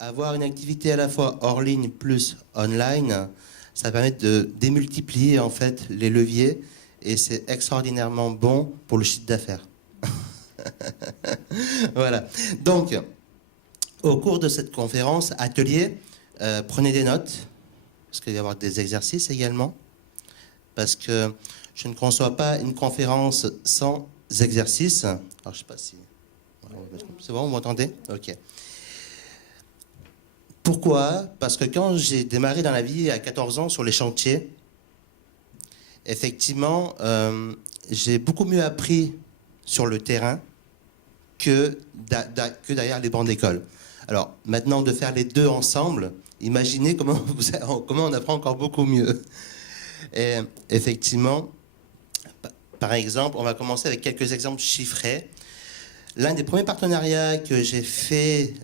avoir une activité à la fois hors ligne plus online, ça permet de démultiplier en fait les leviers et c'est extraordinairement bon pour le chiffre d'affaires. Voilà. Donc, au cours de cette conférence, atelier, prenez des notes, parce qu'il va y avoir des exercices également, parce que je ne conçois pas une conférence sans exercice. Alors, je ne sais pas si... C'est bon, vous m'entendez? Ok. Pourquoi? Parce que quand j'ai démarré dans la vie à 14 ans sur les chantiers, effectivement, j'ai beaucoup mieux appris sur le terrain que derrière les bancs d'école. Alors, maintenant, de faire les deux ensemble, imaginez comment on apprend encore beaucoup mieux. Et effectivement, par exemple, on va commencer avec quelques exemples chiffrés. L'un des premiers partenariats que j'ai fait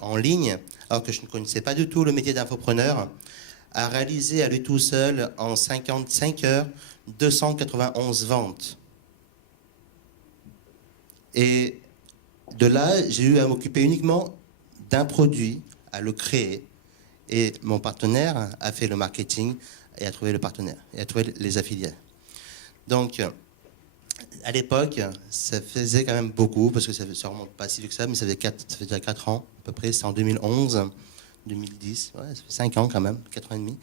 en ligne, alors que je ne connaissais pas du tout le métier d'infopreneur, a réalisé à lui tout seul, en 55 heures, 291 ventes. Et de là, j'ai eu à m'occuper uniquement d'un produit, à le créer. Et mon partenaire a fait le marketing et a trouvé le partenaire, et a trouvé les affiliés. Donc, à l'époque, ça faisait quand même beaucoup, parce que ça ne remonte pas si vieux que ça, mais ça fait déjà 4 ans, à peu près, c'est en 2011, 2010, ouais, ça fait 5 ans quand même, 4 ans et demi.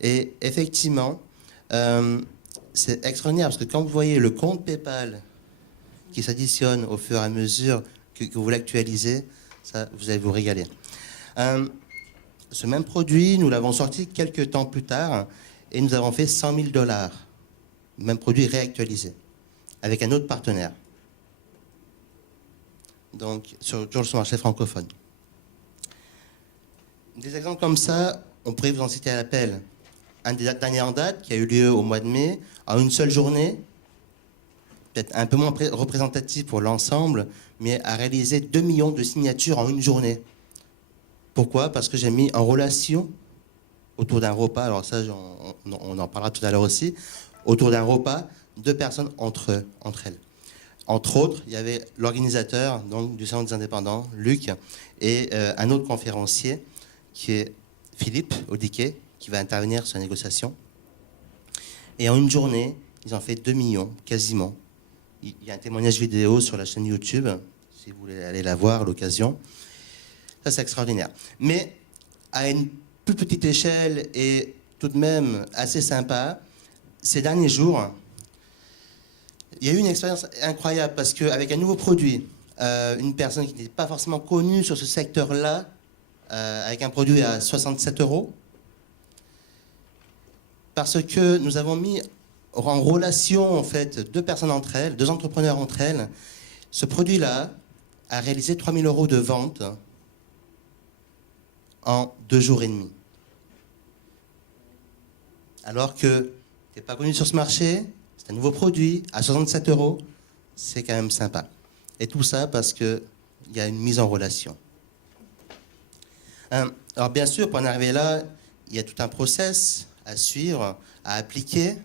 Et effectivement, c'est extraordinaire, parce que quand vous voyez le compte PayPal qui s'additionne au fur et à mesure que vous l'actualisez, ça, vous allez vous régaler. Ce même produit, nous l'avons sorti quelques temps plus tard, et nous avons fait 100 000 $. Même produit réactualisé, avec un autre partenaire. Donc, toujours sur le marché francophone. Des exemples comme ça, on pourrait vous en citer à l'appel. Un des derniers en date, qui a eu lieu au mois de mai, en une seule journée, peut-être un peu moins représentatif pour l'ensemble, mais a réalisé 2 millions de signatures en une journée. Pourquoi? Parce que j'ai mis en relation, autour d'un repas, alors ça, on en parlera tout à l'heure aussi, autour d'un repas, 2 personnes entre elles. Entre autres, il y avait l'organisateur donc, du Salon des Indépendants, Luc, et un autre conférencier, qui est Philippe Audiquet, qui va intervenir sur la négociation. Et en une journée, ils ont fait 2 millions, quasiment. Il y a un témoignage vidéo sur la chaîne YouTube, si vous voulez aller la voir à l'occasion. Ça, c'est extraordinaire. Mais à une plus petite échelle et tout de même assez sympa, ces derniers jours, il y a eu une expérience incroyable parce qu'avec un nouveau produit, une personne qui n'était pas forcément connue sur ce secteur-là, avec un produit à 67 €, parce que nous avons mis en relation en fait 2 personnes entre elles, 2 entrepreneurs entre elles. Ce produit-là a réalisé 3 000 € de vente en 2 jours et demi. Alors que tu n'es pas connu sur ce marché, c'est un nouveau produit à 67 €, c'est quand même sympa. Et tout ça parce qu'il y a une mise en relation. Alors bien sûr, pour en arriver là, il y a tout un process à suivre, à appliquer.